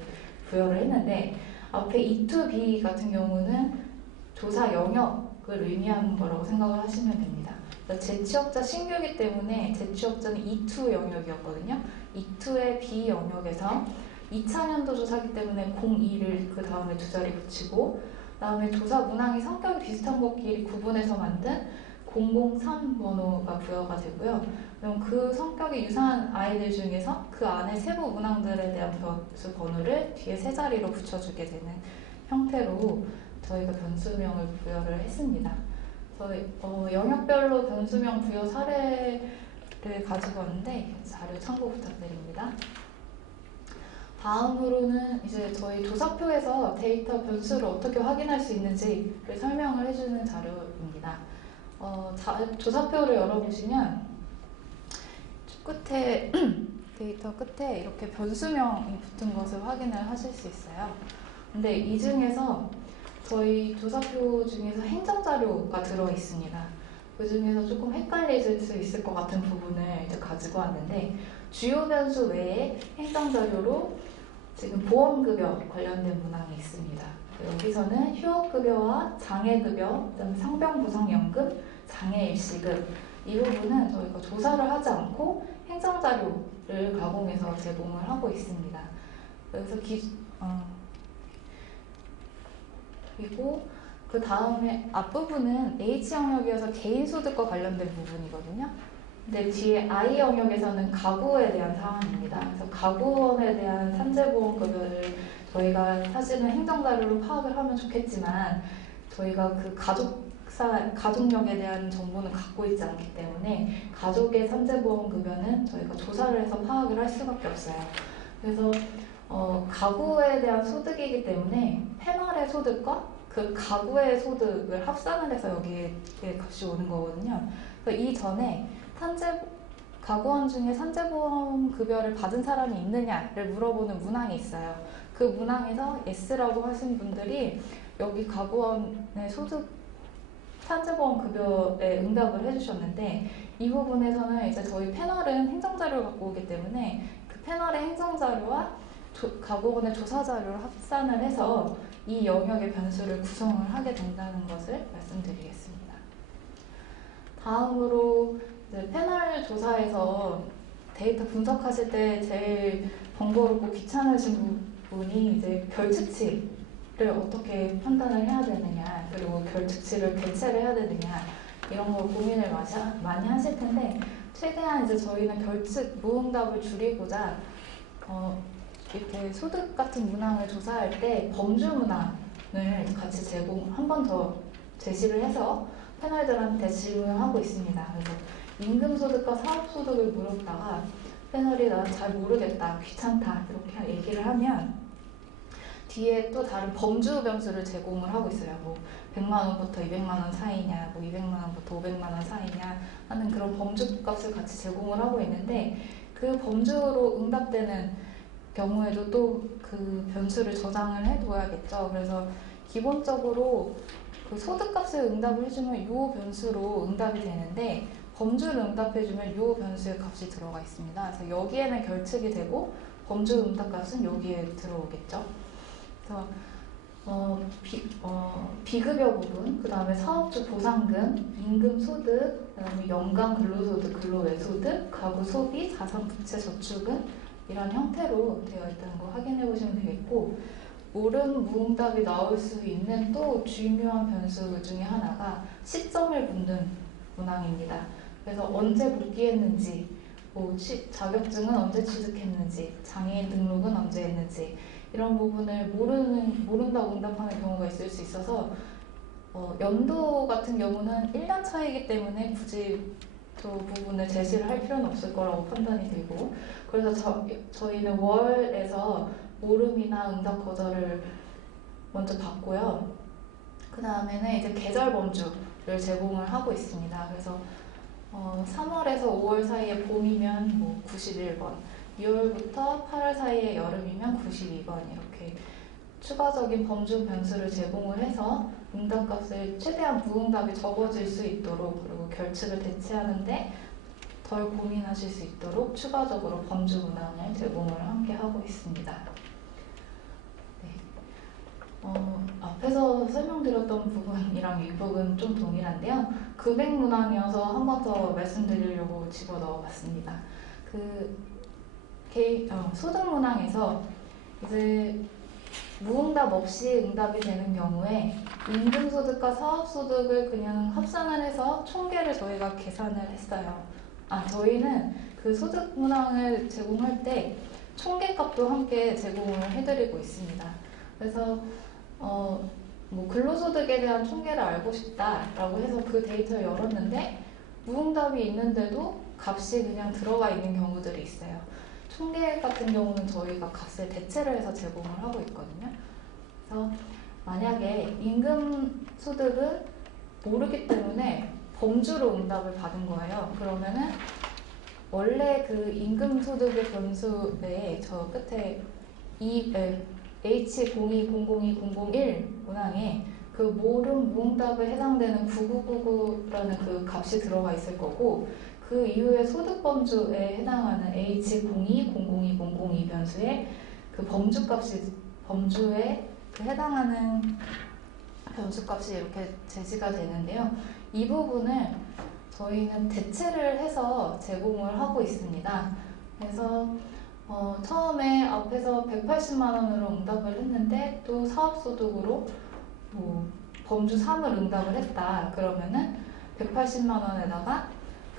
부여를 했는데, 앞에 E2B 같은 경우는 조사 영역을 의미하는 거라고 생각을 하시면 됩니다. 재취업자 신규이기 때문에 재취업자는 E2 영역이었거든요. E2의 B 영역에서 2000년도 조사기 때문에 02를 그 다음에 두 자리 붙이고, 그 다음에 조사 문항이 성격이 비슷한 것끼리 구분해서 만든 003 번호가 부여가 되고요. 그럼 그 성격이 유사한 아이들 중에서 그 안에 세부 문항들에 대한 변수 번호를 뒤에 세 자리로 붙여주게 되는 형태로 저희가 변수명을 부여를 했습니다. 저희 영역별로 변수명 부여 사례를 가지고 왔는데 자료 참고 부탁드립니다. 다음으로는 이제 저희 조사표에서 데이터 변수를 어떻게 확인할 수 있는지를 설명을 해주는 자료입니다. 조사표를 열어보시면 끝에 데이터 끝에 이렇게 변수명이 붙은 것을 확인을 하실 수 있어요. 근데 이 중에서 저희 조사표 중에서 행정자료가 들어있습니다. 그 중에서 조금 헷갈리실 수 있을 것 같은 부분을 이제 가지고 왔는데, 주요 변수 외에 행정자료로 지금 보험급여 관련된 문항이 있습니다. 여기서는 휴업급여와 장애급여, 그다음에 상병부상연금, 장애일시금, 이 부분은 저희가 조사를 하지 않고 행정자료를 가공해서 제공을 하고 있습니다. 그래서 그리고 그 다음에 앞부분은 H 영역이어서 개인소득과 관련된 부분이거든요. 근데 뒤에 I 영역에서는 가구에 대한 사항입니다. 그래서 가구원에 대한 산재보험급여를 저희가 사실은 행정자료로 파악을 하면 좋겠지만, 저희가 그 가족력에 대한 정보는 갖고 있지 않기 때문에 가족의 산재보험급여는 저희가 조사를 해서 파악을 할 수밖에 없어요. 그래서 가구에 대한 소득이기 때문에 패널의 소득과 그 가구의 소득을 합산을 해서 여기에 값이 오는 거거든요. 그래서 이전에 가구원 중에 산재보험 급여를 받은 사람이 있느냐를 물어보는 문항이 있어요. 그 문항에서 S라고 하신 분들이 여기 가구원의 산재보험 급여에 응답을 해주셨는데, 이 부분에서는 이제 저희 패널은 행정자료를 갖고 오기 때문에 그 패널의 행정자료와 가구원의 조사자료를 합산을 해서 이 영역의 변수를 구성을 하게 된다는 것을 말씀드리겠습니다. 다음으로 이제 패널 조사에서 데이터 분석하실 때 제일 번거롭고 귀찮으신 부분이 이제 결측치를 어떻게 판단을 해야 되느냐, 그리고 결측치를 대체를 해야 되느냐, 이런 거 고민을 많이 하실 텐데, 최대한 이제 저희는 결측 무응답을 줄이고자 이렇게 소득 같은 문항을 조사할 때 범주 문항을 같이 한 번 더 제시를 해서 패널들한테 질문을 하고 있습니다. 그래서 임금소득과 사업소득을 물었다가 패널이 나 잘 모르겠다, 귀찮다 이렇게 얘기를 하면 뒤에 또 다른 범주 변수를 제공을 하고 있어요. 뭐 100만 원부터 200만 원 사이냐, 뭐 200만 원부터 500만 원 사이냐 하는 그런 범주 값을 같이 제공을 하고 있는데, 그 범주로 응답되는 경우에도 또 그 변수를 저장을 해둬야겠죠. 그래서 기본적으로 그 소득값을 응답을 해주면 이 변수로 응답이 되는데, 범주를 응답해주면 요 변수의 값이 들어가 있습니다. 그래서 여기에는 결측이 되고 범주 응답 값은 여기에 들어오겠죠. 그래서 비급여 부분, 그 다음에 사업주 보상금, 임금 소득, 그 다음에 연간 근로소득, 근로외소득, 가구 소비, 자산부채 저축은 이런 형태로 되어 있다는 거 확인해 보시면 되겠고, 옳은 무응답이 나올 수 있는 또 중요한 변수 중에 하나가 시점을 묻는 문항입니다. 그래서 언제 복귀했는지, 자격증은 언제 취득했는지, 장애인 등록은 언제 했는지 이런 부분을 모른다고 응답하는 경우가 있을 수 있어서 연도 같은 경우는 1년 차이기 때문에 굳이 그 부분을 제시를 할 필요는 없을 거라고 판단이 들고, 그래서 저희는 월에서 모름이나 응답 거절을 먼저 받고요. 그 다음에는 이제 계절 범주를 제공을 하고 있습니다. 그래서 3월에서 5월 사이에 봄이면 91번, 2월부터 8월 사이에 여름이면 92번 이렇게 추가적인 범주 변수를 제공을 해서 응답값을 최대한 무응답이 적어질 수 있도록, 그리고 결측을 대체하는데 덜 고민하실 수 있도록 추가적으로 범주 문항을 제공을 함께 하고 있습니다. 네. 앞에서 설명드렸던 부분이랑 이 부분 좀 동일한데요. 금액 문항이어서 한 번 더 말씀드리려고 집어넣어봤습니다. 소득 문항에서 이제 무응답 없이 응답이 되는 경우에 임금소득과 사업소득을 그냥 합산을 해서 총계를 저희가 계산을 했어요. 저희는 그 소득 문항을 제공할 때 총계값도 함께 제공을 해드리고 있습니다. 그래서 근로소득에 대한 총계를 알고 싶다라고 해서 그 데이터를 열었는데 무응답이 있는데도 값이 그냥 들어가 있는 경우들이 있어요. 총계 같은 경우는 저희가 값을 대체를 해서 제공을 하고 있거든요. 그래서 만약에 임금소득은 모르기 때문에 범주로 응답을 받은 거예요. 그러면은 원래 그 임금소득의 변수 내에 저 끝에 H020020001 문항에 그 모름 무응답에 해당되는 9999라는 그 값이 들어가 있을 거고, 그 이후에 소득 범주에 해당하는 H02002002 변수에 그 범주에 그 해당하는 변수값이 이렇게 제시가 되는데요. 이 부분을 저희는 대체를 해서 제공을 하고 있습니다. 그래서 처음에 앞에서 180만 원으로 응답을 했는데 또 사업소득으로 범주 3을 응답을 했다. 그러면은 180만 원에다가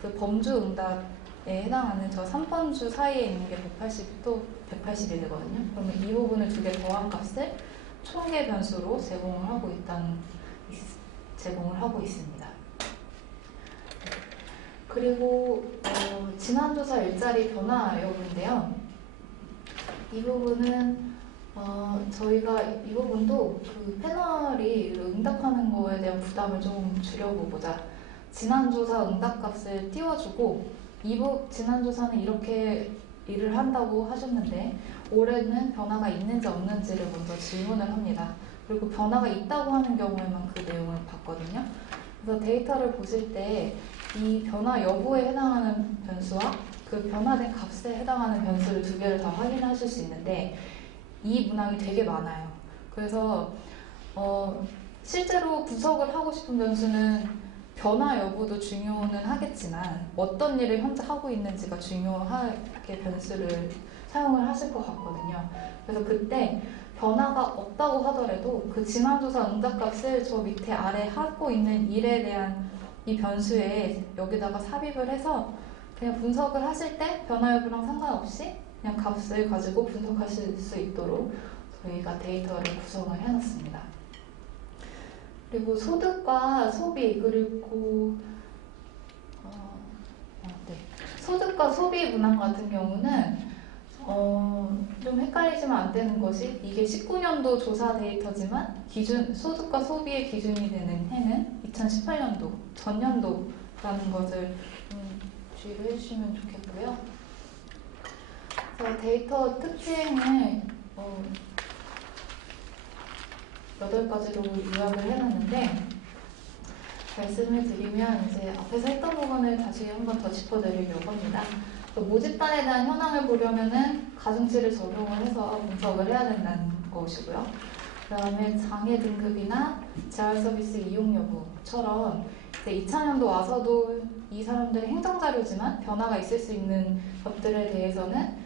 그 범주 응답에 해당하는 저 3범주 사이에 있는 게 180도 180이 되거든요. 그러면 이 부분을 두 개 더한 값을 총계 변수로 제공을 하고 있습니다. 그리고 지난 조사 일자리 변화 여부인데요. 이 부분은 저희가 이 부분도 그 패널이 응답하는 거에 대한 부담을 좀 줄여보고자 지난 조사 응답값을 띄워주고 지난 조사는 이렇게 일을 한다고 하셨는데 올해는 변화가 있는지 없는지를 먼저 질문을 합니다. 그리고 변화가 있다고 하는 경우에만 그 내용을 봤거든요. 그래서 데이터를 보실 때 이 변화 여부에 해당하는 변수와 그 변화된 값에 해당하는 변수를 두 개를 다 확인하실 수 있는데 이 문항이 되게 많아요. 그래서 실제로 분석을 하고 싶은 변수는 변화 여부도 중요는 하겠지만 어떤 일을 현재 하고 있는지가 중요하게 변수를 사용을 하실 것 같거든요. 그래서 그때 변화가 없다고 하더라도 그 지난조사 응답값을 저 밑에 아래 하고 있는 일에 대한 이 변수에 여기다가 삽입을 해서 그냥 분석을 하실 때 변화 여부랑 상관없이 그냥 값을 가지고 분석하실 수 있도록 저희가 데이터를 구성을 해놨습니다. 그리고 소득과 소비, 그리고 소득과 소비 문항 같은 경우는 좀 헷갈리시면 안 되는 것이 이게 19년도 조사 데이터지만 소득과 소비의 기준이 되는 해는 2018년도, 전년도라는 것을 주의를 해주시면 좋겠고요. 그래서 데이터 특징을 8가지로 요약을 해놨는데 말씀을 드리면 이제 앞에서 했던 부분을 다시 한번 더 짚어드리려고 합니다. 모집단에 대한 현황을 보려면은 가중치를 적용을 해서 분석을 해야 된다는 것이고요. 그 다음에 장애 등급이나 재활 서비스 이용 여부처럼 이제 2000년도 와서도 이 사람들의 행정자료지만 변화가 있을 수 있는 것들에 대해서는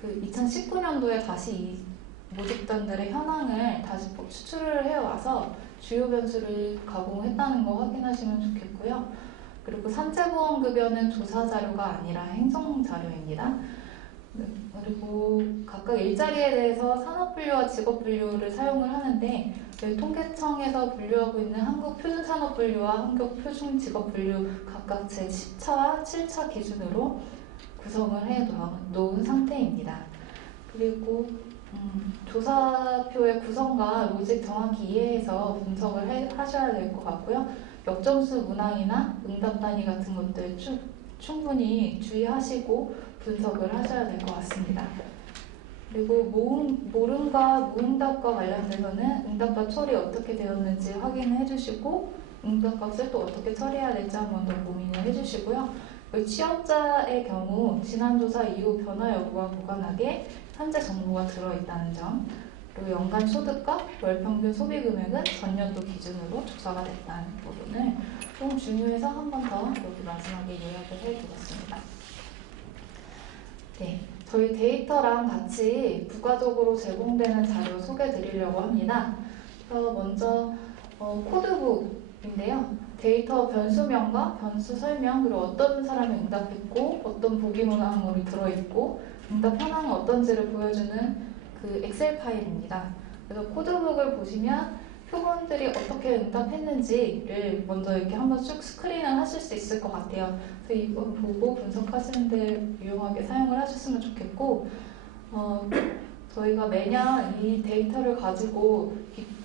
그 2019년도에 다시 이 모집단들의 현황을 다시 추출을 해와서 주요 변수를 가공했다는 거 확인하시면 좋겠고요. 그리고 산재보험급여는 조사 자료가 아니라 행정 자료입니다. 그리고 각각 일자리에 대해서 산업분류와 직업분류를 사용을 하는데 저희 통계청에서 분류하고 있는 한국표준산업분류와 한국표준직업분류 각각 제10차와 7차 기준으로 구성을 해 놓은 상태입니다. 그리고 조사표의 구성과 로직 정확히 이해해서 분석을 하셔야 될 것 같고요. 역점수 문항이나 응답 단위 같은 것들 충분히 주의하시고 분석을 하셔야 될 것 같습니다. 그리고 모름과 무응답과 관련돼서는 응답과 처리 어떻게 되었는지 확인해 주시고 응답값을 또 어떻게 처리해야 될지 한번 더 고민을 해주시고요. 취업자의 경우 지난 조사 이후 변화 여부와 무관하게 현재 정보가 들어있다는 점, 그리고 연간 소득과 월평균 소비 금액은 전년도 기준으로 조사가 됐다는 부분을 좀 중요해서 한 번 더 여기 마지막에 요약을 해두었습니다. 네, 저희 데이터랑 같이 부가적으로 제공되는 자료 소개해드리려고 합니다. 그래서 먼저 코드북인데요. 데이터 변수명과 변수 설명, 그리고 어떤 사람이 응답했고 어떤 보기 문항으로 들어있고 응답 현황은 어떤지를 보여주는 그 엑셀 파일입니다. 그래서 코드북을 보시면 표본들이 어떻게 응답했는지를 먼저 이렇게 한번 쭉 스크린을 하실 수 있을 것 같아요. 그래서 이거 보고 분석하시는데 유용하게 사용을 하셨으면 좋겠고, 저희가 매년 이 데이터를 가지고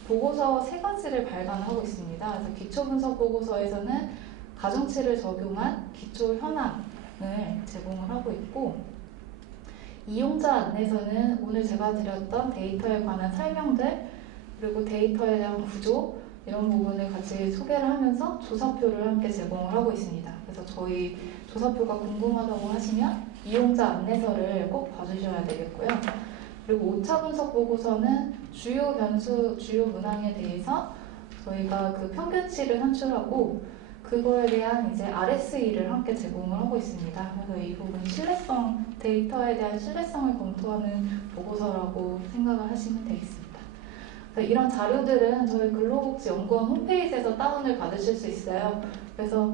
보고서 3가지를 발간하고 있습니다. 그래서 기초분석 보고서에서는 가중치를 적용한 기초 현황을 제공을 하고 있고, 이용자 안내서는 오늘 제가 드렸던 데이터에 관한 설명들, 그리고 데이터에 대한 구조, 이런 부분을 같이 소개를 하면서 조사표를 함께 제공을 하고 있습니다. 그래서 저희 조사표가 궁금하다고 하시면 이용자 안내서를 꼭 봐주셔야 되겠고요. 그리고 5차 분석 보고서는 주요 변수, 주요 문항에 대해서 저희가 그 평균치를 산출하고 그거에 대한 이제 RSE를 함께 제공을 하고 있습니다. 그래서 이 부분 신뢰성, 데이터에 대한 신뢰성을 검토하는 보고서라고 생각을 하시면 되겠습니다. 이런 자료들은 저희 근로복지연구원 홈페이지에서 다운을 받으실 수 있어요. 그래서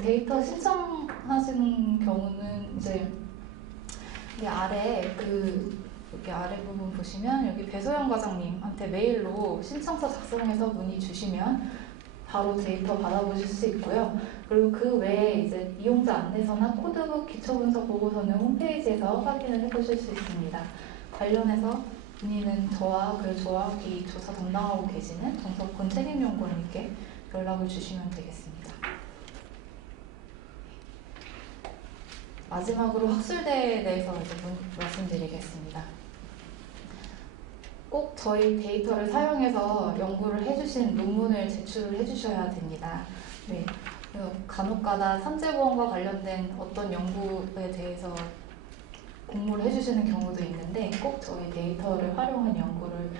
데이터 신청하시는 경우는 이제 여기 아래 부분 보시면 여기 배소영 과장님한테 메일로 신청서 작성해서 문의 주시면 바로 데이터 받아보실 수 있고요. 그리고 그 외에 이제 이용자 안내서나 코드북 기초분석 보고서는 홈페이지에서 확인을 해보실 수 있습니다. 관련해서 문의는 저와 그 정확히 조사 담당하고 계시는 정석훈 책임연구원님께 연락을 주시면 되겠습니다. 마지막으로 학술대에 대해서 이제 말씀드리겠습니다. 꼭 저희 데이터를 사용해서 연구를 해주신 논문을 제출을 해주셔야 됩니다. 네, 간혹가다 산재보험과 관련된 어떤 연구에 대해서 공모를 해주시는 경우도 있는데 꼭 저희 데이터를 활용한 연구를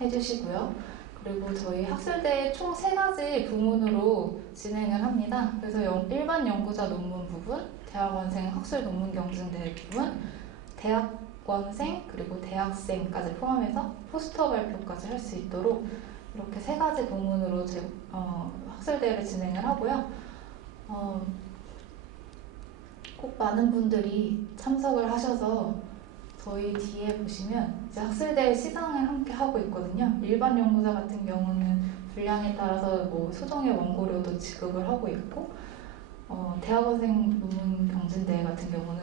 해주시고요. 그리고 저희 학술대에 총 3가지 부문으로 진행을 합니다. 그래서 일반 연구자 논문 부분, 대학원생 학술 논문 경쟁대 부분, 대학원생 그리고 대학생까지 포함해서 포스터 발표까지 할 수 있도록 이렇게 3가지 부문으로 학술대를 진행을 하고요. 꼭 많은 분들이 참석을 하셔서 저희 뒤에 보시면 이제 학술대 시상을 함께 하고 있거든요. 일반 연구자 같은 경우는 분량에 따라서 뭐 소정의 원고료도 지급을 하고 있고, 대학원생 논문 경진대회 같은 경우는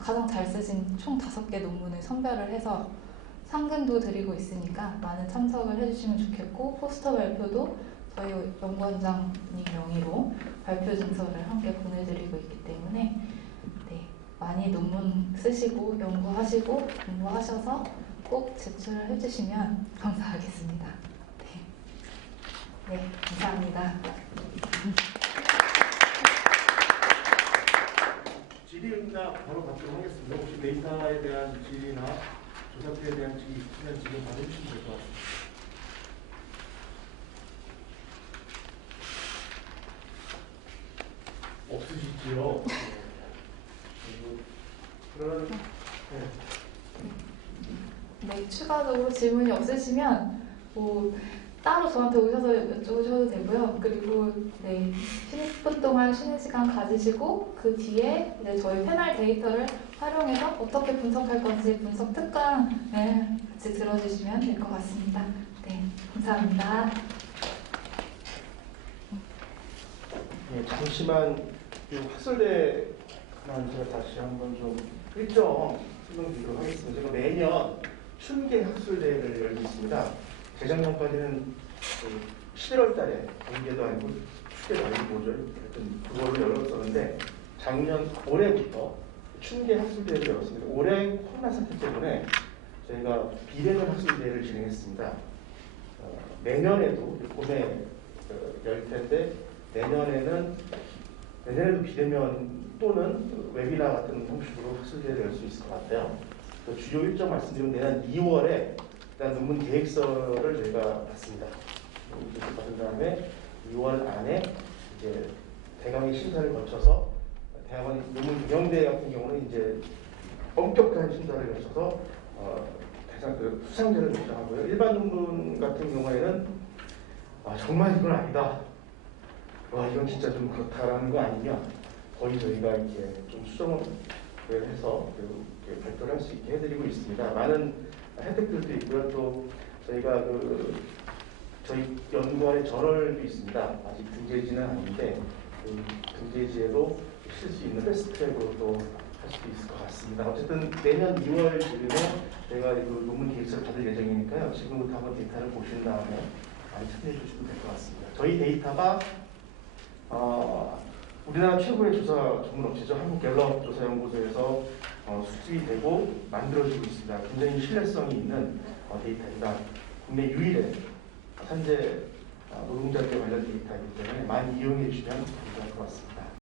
가장 잘 쓰신 총 5개 논문을 선별을 해서 상금도 드리고 있으니까 많은 참석을 해주시면 좋겠고, 포스터 발표도 저희 연구원장님 명의로 발표 증서를 함께 보내드리고 있기 때문에 네, 많이 논문 쓰시고 연구하시고 공부하셔서 꼭 제출을 해주시면 감사하겠습니다. 네. 네, 감사합니다. 질의응답 바로 받도록 하겠습니다. 혹시 데이터에 대한 질의나 조사표에 대한 질의 있으면 지금 바로 해주시면 될 것 같습니다. 없으시지요? 그러면 네, 추가적으로 질문이 없으시면 뭐 따로 저한테 오셔서 여쭤보셔도 되고요. 그리고 네, 10분 동안 쉬는 시간 가지시고 그 뒤에 네, 저희 패널 데이터를 활용해서 어떻게 분석할 건지 분석 특강을 같이 들어주시면 될 것 같습니다. 네, 감사합니다. 예, 잠시만 이 학술대만 제가 다시 한번 좀 일정 설명드리도록 하겠습니다. 제가 매년 춘계 학술대회를 열고 있습니다. 재작년까지는 11월 달에 공개도 아니고 축제도 아니고 뭐죠? 하여튼 그걸로 열었었는데 올해부터 춘계 학술대회를 열었습니다. 올해 코로나 사태 때문에 저희가 비대면 학술대회를 진행했습니다. 내년에도 봄에 열 텐데 내년에도 비대면 또는 웨비나 같은 형식으로 학술대회를 열 수 있을 것 같아요. 그 주요 일정 말씀드리면 내년 2월에 일단 논문 계획서를 저희가 받습니다. 받은 다음에 2월 안에 이제 대강의 심사를 거쳐서 대학원 논문 경영대 같은 경우는 이제 엄격한 심사를 거쳐서 대상 수상자를 결정하고요. 일반 논문 같은 경우에는 정말 이건 아니다. 이건 진짜 좀 그렇다라는 거 아니면 거의 저희가 이렇게 좀 수정을 해서 이렇게 발표를 할 수 있게 해드리고 있습니다. 많은 혜택들도 있고요. 또 저희가 저희 연구원의 저널도 있습니다. 아직 등재지는 아닌데 그 등재지에도 실 수 있는 패스트트랙으로 또 할 수도 있을 것 같습니다. 어쨌든 내년 2월 즈음에 저희가 그 논문 계획서를 받을 예정이니까요. 지금부터 한번 데이터를 보신 다음에 많이 참여해 주시면 될 것 같습니다. 저희 데이터가 우리나라 최고의 조사 전문업체죠. 한국갤럽조사연구소에서 수집되고 만들어지고 있습니다. 굉장히 신뢰성이 있는 데이터입니다. 국내 유일의 산재 노동자들에 관련 데이터이기 때문에 많이 이용해 주시면 감사할 것 같습니다.